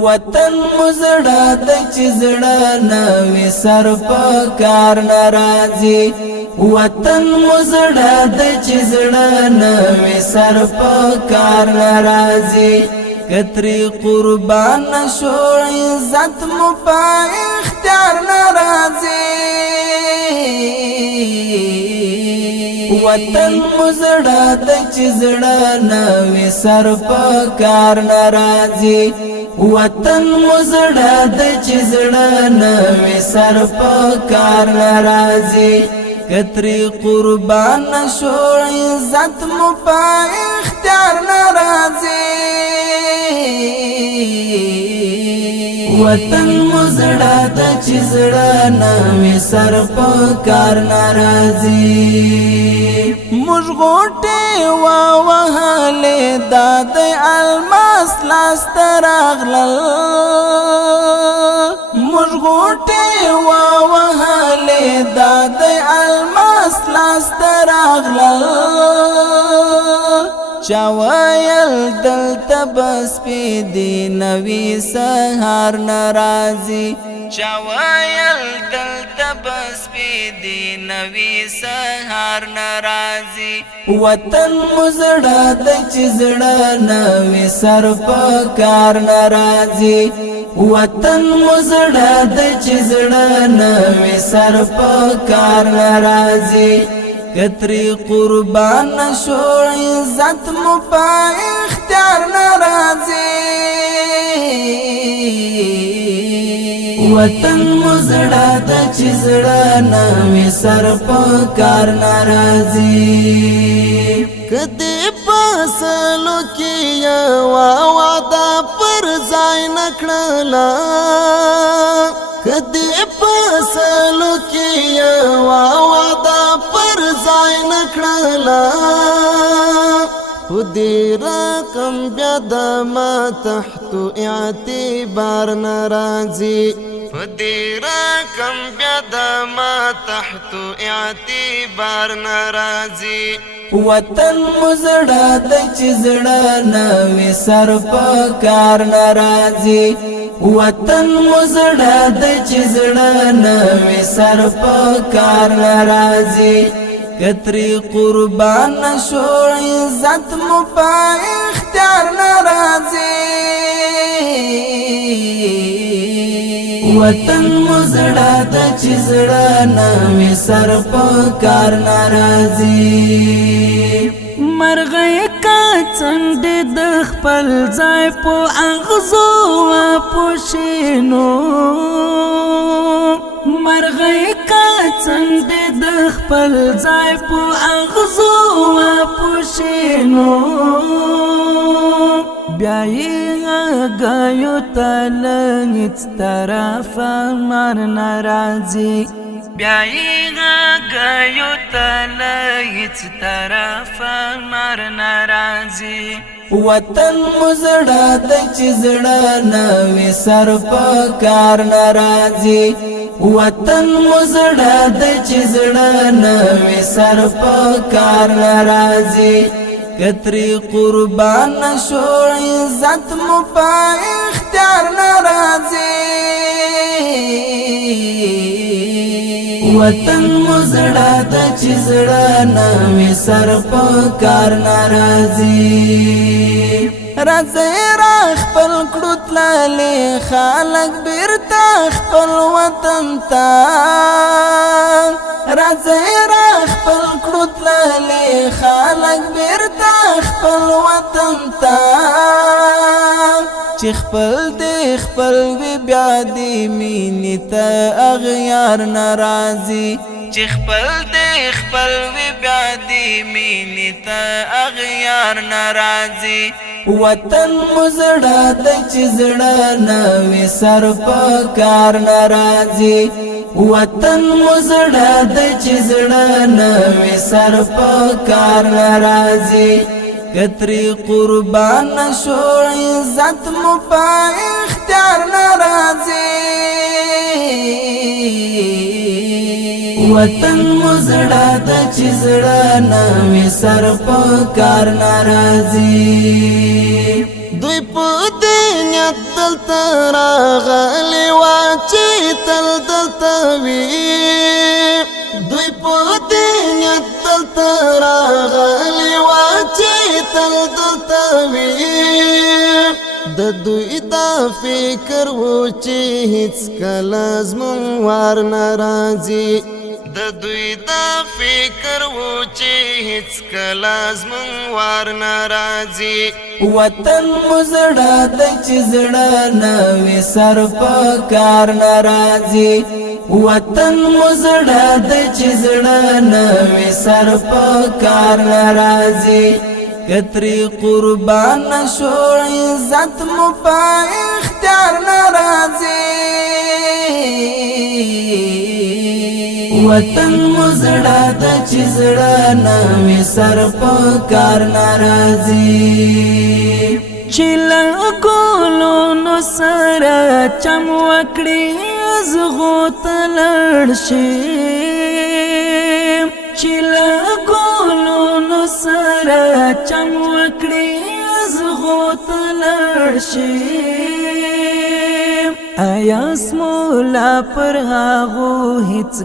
وطن مزړه د چزړه نوې سر په کار ناراضي وطن مزړه د چزړه نوې سر په کار ناراضي کتري قربان شو عزت مو په اختیار ناراضي وطن مزړه د چزړه نوې سر په کار ناراضي وطن مزړه د چزړه نوې سر په کار ناراضي کتري قربان شو عزت مو په اختیار ناراضي وطن مزړه د چزړه نوې سر په کار ناراضي موږ غوټه وهلې د الماس لاس تراغلل موږ غوټه وهلې د الماس لاس تراغلل چاویل دلته بس پی دی نوی سهار ناراضي چاویل دلته بس پی دی نوی سهار ناراضي وطن مزړه د چزړه نوی سر په کار ناراضي وطن مزړه د چزړه نوی سر په کار ناراضي کتري قربان شو عزت مو په اختیار ناراضي وطن مزړه د چزړه نوې سر په کار ناراضي کدی پاسلو کې وعده پر ځای نکړلا کدی پاسلو کې وعده پر ځای نکړلا خودی رقم بیا د ما تحت اعتبار ناراضي خودی رقم بیا د ما تحت اعتبار ناراضي وطن مزړه د چزړه نوې سر په کار ناراضي وطن مزړه د چزړه نوې سر په کار ناراضي کتري قربان شو عزت مو په اختیار ناراضي وطن مزړه د چزړه نوې سر په کار ناراضي مرغې کا څنډ د خپل ځای په اغزو پوښینو مرغې کا څنډ د خپل ځای په اغزو پوښینو بیا یې غایو تل هیڅ طرف مر ناراضي بیا یې غایو تل هیڅ طرف مر ناراضي وطن مزړه د چزړه نوې سر په کار ناراضي وطن مزړه د چزړه نوې سر په کار ناراضي کتري قربان شو عزت مو په اختیار ناراضي وطن مزړه د چزړه نوې سر په کار ناراضي راځي را خپل کړو تللې خلک بیرته خپل وطن ته راځي را خپل کړو تللې خلک بیرته خپل وطن ته چې خپل دې خپل وی بیا دې مینې ته اغیار ناراضي چې خپل دې خپل وی بیا دې مینې ته اغیار ناراضي وطن مزړه د چزړه نوې سر په کار ناراضي وطن مزړه د چزړه نوې سر په کار ناراضي کتري قربان شو عزت مو په اختیار ناراضي وطن مزړه د چزړه نوې سر په کار ناراضي دوی په دې نیت دلتا راغلی واچی تل دلتا وی دوی پو دینیت دلتا راغلی واچی تل دلتا وی د دوی دا فکر و چې هیڅ کله زمون وار ناراضي د دوی دا فکر و چې هیڅ کله زمون وار ناراضي وطن مزړه د چې زړه نوې سر په کار ناراضي وطن مزړه د چې زړه نوې سر په کار ناراضي کتری قربان شو عزت مو پا اختیار ناراضی وطن مزړه د چزړه نوې سر په کار ناراضی چل کولو نو سره چم وکړي زغو تلړ شي چل کولو نو سره چم وکړي زغو تلړ شي آیا سمولا پر هغو هیڅ